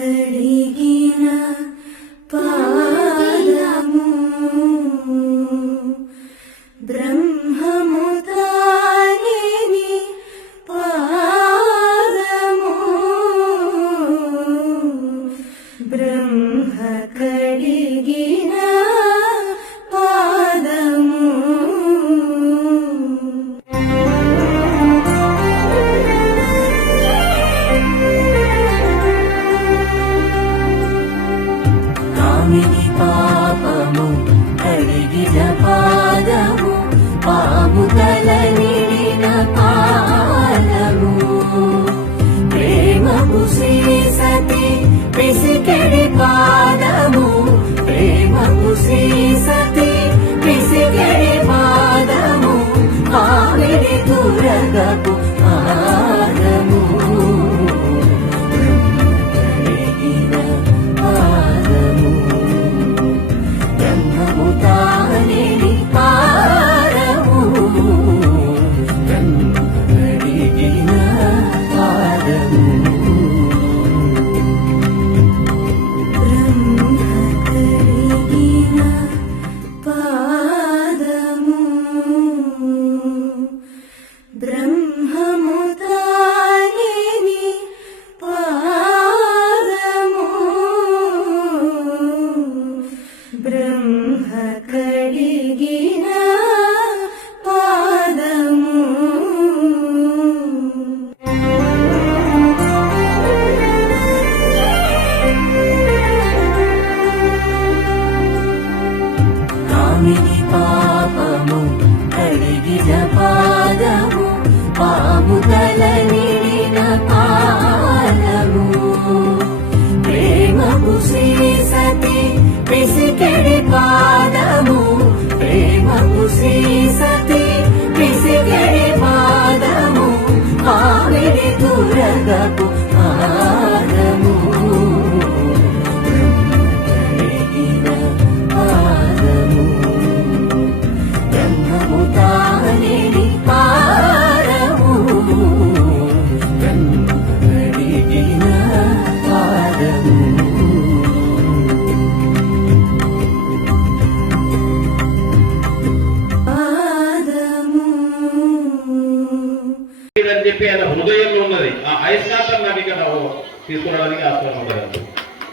కడిగిన పాదము బ్రహ్మము తానేని పాదము బ్రహ్మ కడిగిన పాదము కామిని పాపము కడిగిన పాదము పాము తల నిడిన పాదము ప్రేమకు శ్రీసతి పిసికెడి పాదము ప్రేమకు శ్రీసతి పిసికెడి పాదము ఆవిడి దురగపు పాదము బ్రహ్మము తానేని పాదము బ్రహ్మ కడిగిన పాదము కామిని పాపము కడిగిన పాదము పాము తల నిడిన పాదము ప్రేమకు శ్రీసతి పిసికెడి పాదము ప్రేమకు శ్రీసతి పిసికెడి పాదము ఆవిడి దురగపు పాదము అని చెప్పి ఆయన హృదయంలో ఉన్నది ఆ అయస్కాంతం నాకు ఇక్కడ తీసుకురావడానికి ఆస్కారం ఉంటుంది.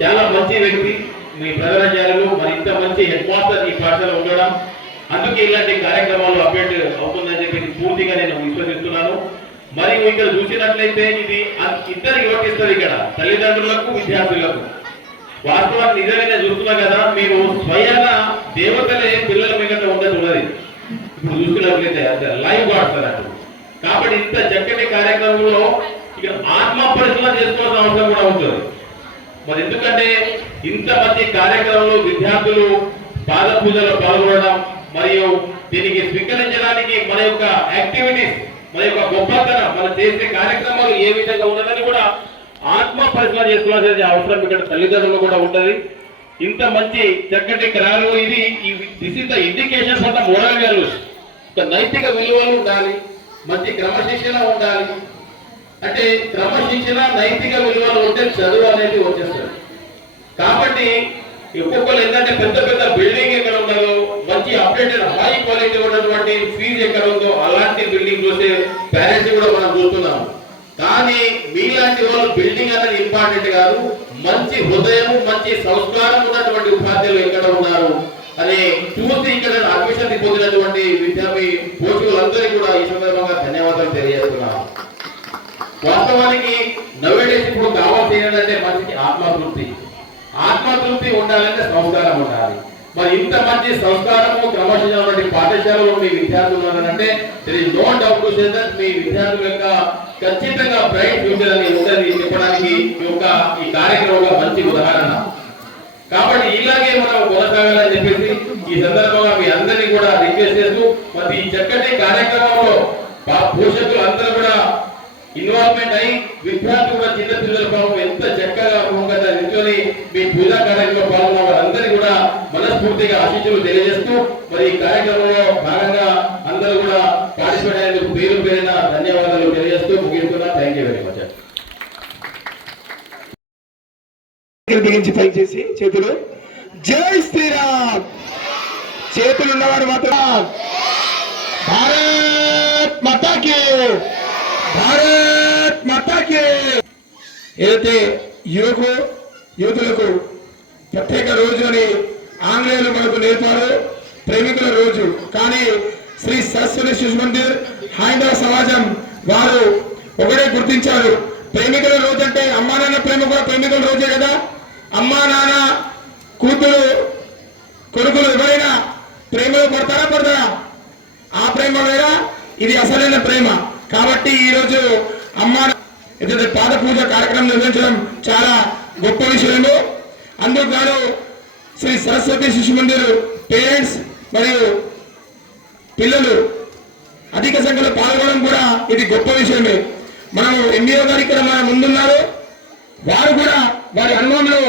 చాలా మంచి వ్యక్తి మీ ప్రజాచార్యులు, మరి ఇంత మంచి హెడ్ మాస్టర్ ఈ పాఠశాల ఉండడం, అందుకే ఇలాంటి కార్యక్రమాలు అప్డేట్ అవుతుందని చెప్పి పూర్తిగా నేను విశ్వసిస్తున్నాను. మరియు ఇక్కడ చూసినట్లయితే ఇది ఇద్దరికి వర్తిస్తుంది, ఇక్కడ తల్లిదండ్రులకు విద్యార్థులకు. వాస్తవాన్ని నిజంగానే చూస్తున్నా కదా, మీరు స్వయంగా దేవతలే పిల్లల మీద ఉండదు ఉన్నది. ఇప్పుడు చూస్తున్నట్లయితే లైవ్ గాడ్స్ అన్నట్టు. కాబట్టి ఇంత చక్కటి కార్యక్రమంలో ఇక ఆత్మ పరిశీలన చేసుకోవాల్సిన అవసరం కూడా ఉంటుంది. మరి ఎందుకంటే ఇంత మంచి కార్యక్రమంలో విద్యార్థులు పాద పూజలో పాల్గొనడం మరియు దీనికి స్వీకరించడానికి మన యొక్క యాక్టివిటీస్, మన యొక్క గొప్పతనం, మనం చేసే కార్యక్రమాలు ఏ విధంగా ఉన్నదని కూడా ఆత్మ పరిశీలన చేసుకోవాల్సిన అవసరం ఇక్కడ తల్లిదండ్రులు కూడా ఉంటుంది. ఇంత మంచి చక్కటి క్రాలు ఇది this is the indications of the moral values. ఒక నైతిక విలువలు ఉండాలి, మంచి క్రమశిక్షణ ఉండాలి. అంటే క్రమశిక్షణ నైతిక విలువలు ఉంటే చదువు అనేది వచ్చేస్తుంది. కాబట్టి ఒక్కొక్కరు ఏంటంటే పెద్ద పెద్ద బిల్డింగ్ ఎక్కడ ఉన్నదో, మంచి అప్డేటెడ్ హై క్వాలిటీ ఉన్నటువంటి ఫీజు ఎక్కడ ఉందో అలాంటి బిల్డింగ్ చూసే పేరెంట్స్ కూడా మనం చూస్తున్నాము. కానీ మీలాంటి వాళ్ళు బిల్డింగ్ అనేది ఇంపార్టెంట్ కాదు, మంచి హృదయము మంచి సంస్కారం ఉన్నటువంటి ఉపాధ్యాయులు ఎక్కడ ఉన్నారు అని చూసి ఇక్కడ అడ్మిషన్ పొందినటువంటి విద్యార్థి పోషకులందరికీ కూడా ఈ సందర్భంగా ధన్యవాదాలు తెలియజేస్తున్నాను. వాస్తవానికి నవేడేస్ ఇప్పుడు కావాల్సి ఏంటంటే మనిషికి ఆత్మతృప్తి. ఆత్మతృప్తి ఉండాలంటే సంస్కారం ఉండాలి. మరి ఇంత మంచి సంస్కారము క్రమశిక్షణ పాఠశాలలో మీ విద్యార్థులు ఉన్నారంటే నో డౌట్ మీ విద్యార్థుల యొక్క ఖచ్చితంగా బ్రైట్ ఫ్యూచర్ అని ఉందని చెప్పడానికి ఈ కార్యక్రమంలో మంచి ఉదాహరణ. కాబట్టి ఇలాగే మనం కొనసాగాలని చెప్పేసి ఈ సందర్భంగా మీ అందరినీ కూడా రిక్వెస్ట్ చేస్తూ, మరి ఈ చక్కటి కార్యక్రమంలో పోషకులు అందరూ కూడా ఇన్వాల్వ్మెంట్ అయి విద్యార్థులు కూడా చిన్న పిల్లల పాపం ఎంత చక్కగా నిల్చొని మీ పూజా కార్యక్రమంలో పాల్గొన్న వారందరినీ కూడా మనస్ఫూర్తిగా ఆశీస్సులు తెలియజేస్తూ, మరి ఈ కార్యక్రమంలో భాగంగా అందరూ కూడా పార్టిసిపేట్ అయ్యేందుకు పేరు పేరున ధన్యవాదాలు తెలియజేస్తూ ముగిస్తున్నా. Thank you very much. బిగించి పై చేసి చేతులు జై శ్రీరామ్. చేతులు ఉన్నవారు మాత్రం భారత్ మాతాకి, భారత్ మాతాకి. ఏదైతే యువతులకు ప్రత్యేక రోజు అని ఆంగ్లేయులు మనకు నేర్పారు, ప్రేమికుల రోజు. కానీ శ్రీ సరస్వతి శిశు మందిర్ హైందవ సమాజం వారు ఒకటే గుర్తించారు, ప్రేమికుల రోజు అంటే అమ్మా నాన్న ప్రేమ కూడా ప్రేమికుల రోజే కదా. అమ్మా నాన్న కూతురు కొడుకులు ఎవరైనా ప్రేమలో పడతారా? ఆ ప్రేమ వేరా, ఇది అసలైన ప్రేమ. కాబట్టి ఈరోజు అమ్మా ఏదైతే పాద పూజ కార్యక్రమం నిర్వహించడం చాలా గొప్ప విషయము. అందుకు గాను శ్రీ సరస్వతి శిశు మందిర్ పేరెంట్స్ మరియు పిల్లలు అధిక సంఖ్యలో పాల్గొనడం కూడా ఇది గొప్ప విషయమే. మనం ఎంబీఓ గారు ఇక్కడ మన ముందున్నారు, వారు కూడా వారి అనుభవంలో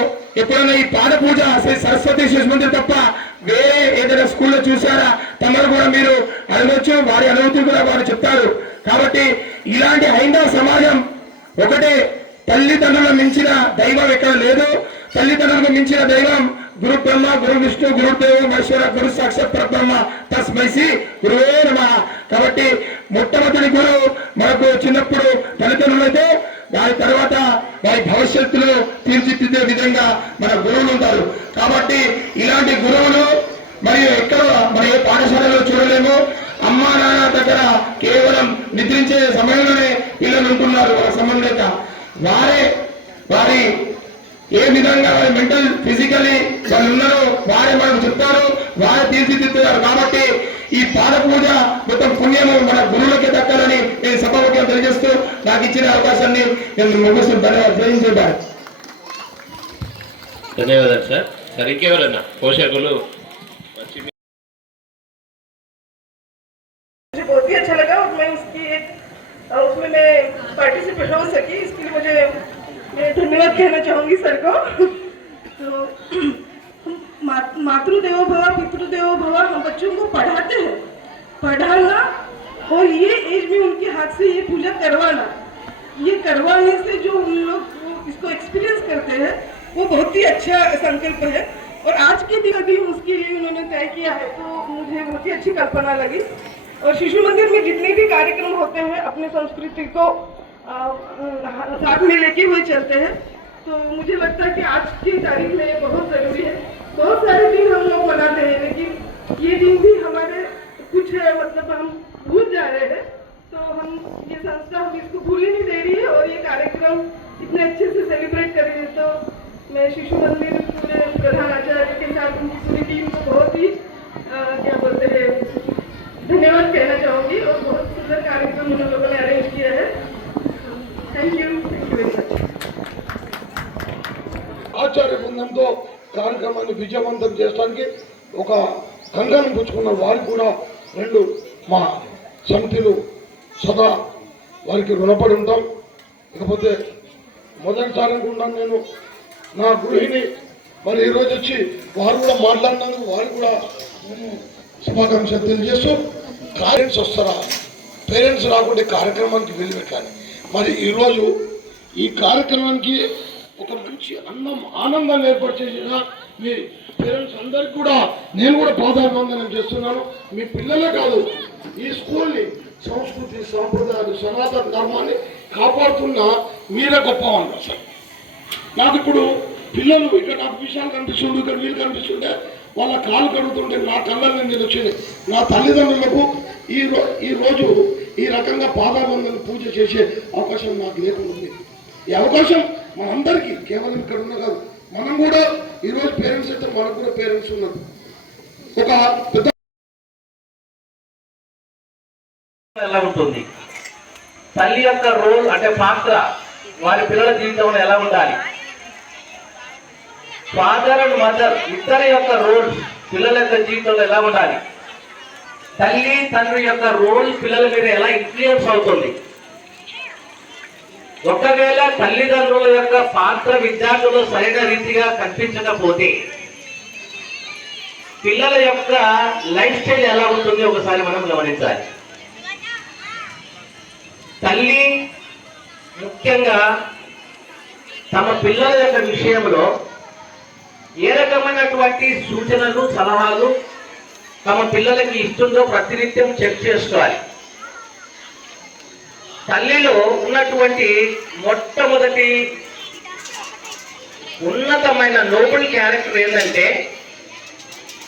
ఎప్పుడైనా ఈ పాద పూజ శ్రీ సరస్వతి శిశు మందిర్ తప్ప వేరే ఏదైనా స్కూల్లో చూసారా తమరు కూడా మీరు అడగవచ్చు, వారి అనుభూతులు కూడా వారు చెప్తారు. కాబట్టి ఇలాంటి హైందవ సమాజం ఒకటే, తల్లిదండ్రుల మించిన దైవం ఎక్కడ లేదు. తల్లిదండ్రులకు మించిన దైవం గురు బ్రహ్మ గురు విష్ణు గురుదేవ మహేశ్వర గురు సాక్షాత్ పరబ్రహ్మ తస్మై శ్రీ గురువే నమః. కాబట్టి మొట్టమొదటి గురువు మనకు చిన్నప్పుడు తల్లిదండ్రులు అయితే వారి తర్వాత వారి భవిష్యత్తులో తీర్చిదిద్దే విధంగా మన గురువులు ఉంటారు. కాబట్టి ఇలాంటి గురువులు మరియు ఎక్కడ మరి ఏ పాఠశాలలో చూడలేము. అమ్మా నాన్న దగ్గర కేవలం నిద్రించే సమయంలోనే పిల్లలు ఉంటున్నారు. వాళ్ళ సంబంధం లేక వారి ఏ విధంగా వారి మెంటల్ ఫిజికల్లీ వాళ్ళు ఉన్నారో వారే మనకు చెప్తారు, వారే తీర్చిదిద్దుతారు. కాబట్టి ఈ పాద పూజ మొత్తం పుణ్యము మన గురువులకే దక్కాలని నేను సభాముఖ్యం తెలియజేస్తూ నాకు ఇచ్చిన అవకాశాన్ని నేను ముగిస్తున్నాను. ధన్యవాదాలు. ధన్యవాదాలు సార్. సార్ ఇంకెవరన్నా పోషకులు? मुझे बहुत ही अच्छा लगा और मैं उसमें मैं पार्टिसिपेट हो सकी, इसके लिए मैं धन्यवाद कहना चाहूँगी सर को। तो मातृदेवो भव पितृदेवो भव, हम बच्चों को पढ़ाते हैं, पढ़ाना और ये एज में उनके हाथ से ये पूजा करवाना, ये करवाने से जो उन लोग इसको एक्सपीरियंस करते हैं वो बहुत ही अच्छा संकल्प है। और आज के दिन अभी उसके लिए उन्होंने तय किया है, तो मुझे बहुत ही अच्छी कल्पना लगी। और शिशु मंदिर में जितने भी कार्यक्रम होते हैं अपने संस्कृति को साथ में लेके हुए चलते हैं। तो मुझे लगता है कि आज की तारीख में ये बहुत ज़रूरी है। बहुत सारे दिन हम लोग मनाते हैं लेकिन ये दिन भी हमारे कुछ मतलब हम भूल जा रहे हैं। तो हम ये संस्था हम इसको भूल ही नहीं दे रही है और ये कार्यक्रम इतने अच्छे से सेलिब्रेट कर रही है। तो मैं शिशु मंदिर पूरे प्रधान आचार्य के साथ उनकी पूरी टीम को बहुत ही क्या बोलते हैं धन्यवाद कहना चाहूँगी। और बहुत सुंदर कार्यक्रम उन लोगों ने अरेंज किया है। Thank you very much. ఆచార్య బృందంతో కార్యక్రమాన్ని విజయవంతం చేయడానికి ఒక కంకణం పుచ్చుకున్న వారికి కూడా రెండు మా సమితిలు సదా వారికి రుణపడి ఉంటాం. ఇకపోతే మొదటిసారి అనుకుంటాను నేను నా గృహిణి మరి ఈరోజు వచ్చి వారు కూడా మాట్లాడినందుకు వారికి కూడా శుభాకాంక్షలు తెలియజేస్తూ, పేరెంట్స్ వస్తారా, పేరెంట్స్ రాకుండా కార్యక్రమానికి వెళ్ళి పెట్టాలి. మరి ఈరోజు ఈ కార్యక్రమానికి ఒక మంచి ఆనందాన్ని ఏర్పాటు చేసిన మీ పేరెంట్స్ అందరికీ కూడా నేను కూడా పాదాభివందనం చేస్తున్నాను. మీ పిల్లలే కాదు ఈ స్కూల్ని సంస్కృతి సాంప్రదాయాలు సనాతన ధర్మాన్ని కాపాడుతున్న మీరే గొప్పవాళ్ళు. అసలు నాకు ఇప్పుడు పిల్లలు ఇక్కడ నాకు విషయాలు కనిపిస్తుండే, ఇక్కడ వీళ్ళు కనిపిస్తుంటే వాళ్ళ కాలు కడుగుతుంటే నా కళ్ళని నేను వచ్చింది. నా తల్లిదండ్రులకు ఈ రోజు ఈ రకంగా పాదాభివందన పూజ చేసే అవకాశం నాకు లేకుండా ఉంది. ఈ అవకాశం మనందరికీ కేవలం ఇక్కడ ఉన్న కాదు, మనం కూడా ఈరోజు పేరెంట్స్ అయితే మనకు కూడా పేరెంట్స్ ఉన్నారు. ఒక పెద్ద ఎలా ఉంటుంది, తల్లి యొక్క రోల్ అంటే పాత్ర వారి పిల్లల జీవితంలో ఎలా ఉండాలి, ఫాదర్ అండ్ మదర్ ఇద్దరి యొక్క రోల్ పిల్లల యొక్క జీవితంలో ఎలా ఉండాలి, తల్లి తండ్రి యొక్క రోల్ పిల్లల మీద ఎలా ఇన్ఫ్లుయెన్స్ అవుతుంది. ఒకవేళ తల్లిదండ్రుల యొక్క పాత్ర విద్యార్థులు సరైన రీతిగా కనిపించకపోతే పిల్లల యొక్క లైఫ్ స్టైల్ ఎలా ఉంటుంది ఒకసారి మనం గమనించాలి. తల్లి ముఖ్యంగా తమ పిల్లల యొక్క విషయంలో ఏ రకమైనటువంటి సూచనలు సలహాలు తమ పిల్లలకి ఇస్తుందో ప్రతినిత్యం చెక్ చేసుకోవాలి. తల్లిలో ఉన్నటువంటి మొట్టమొదటి ఉన్నతమైన నోబుల్ క్యారెక్టర్ ఏంటంటే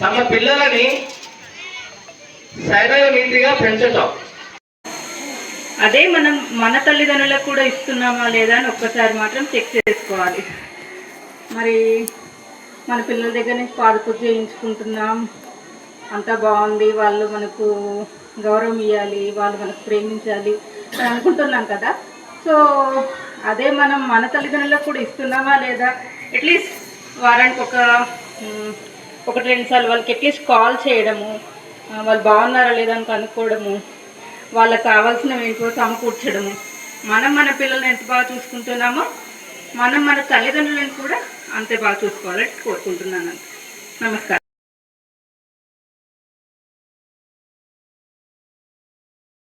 తమ పిల్లలని సరైన రీతిగా పెంచటం. అదే మనం మన తల్లిదండ్రులకు కూడా ఇస్తున్నామా లేదా అని ఒక్కసారి మాత్రం చెక్ చేసుకోవాలి. మరి మన పిల్లల దగ్గర నుంచి పాదపూజ చేయించుకుంటున్నాం, అంతా బాగుంది, వాళ్ళు మనకు గౌరవం ఇవ్వాలి, వాళ్ళు మనకు ప్రేమించాలి అని అనుకుంటున్నాం కదా. సో అదే మనం మన తల్లిదండ్రులకు కూడా ఇస్తున్నామా లేదా, అట్లీస్ట్ వారానికి ఒకటి రెండు సార్లు వాళ్ళకి అట్లీస్ట్ కాల్ చేయడము, వాళ్ళు బాగున్నారా లేదా అని కనుక్కోవడము, వాళ్ళకి కావాల్సినవి ఏంటో సమకూర్చడము. మనం మన పిల్లల్ని ఎంత బాగా చూసుకుంటున్నామో మనం మన తల్లిదండ్రులను కూడా అంతే బాగా చూసుకోవాలని కోరుకుంటున్నాను. నమస్కారం.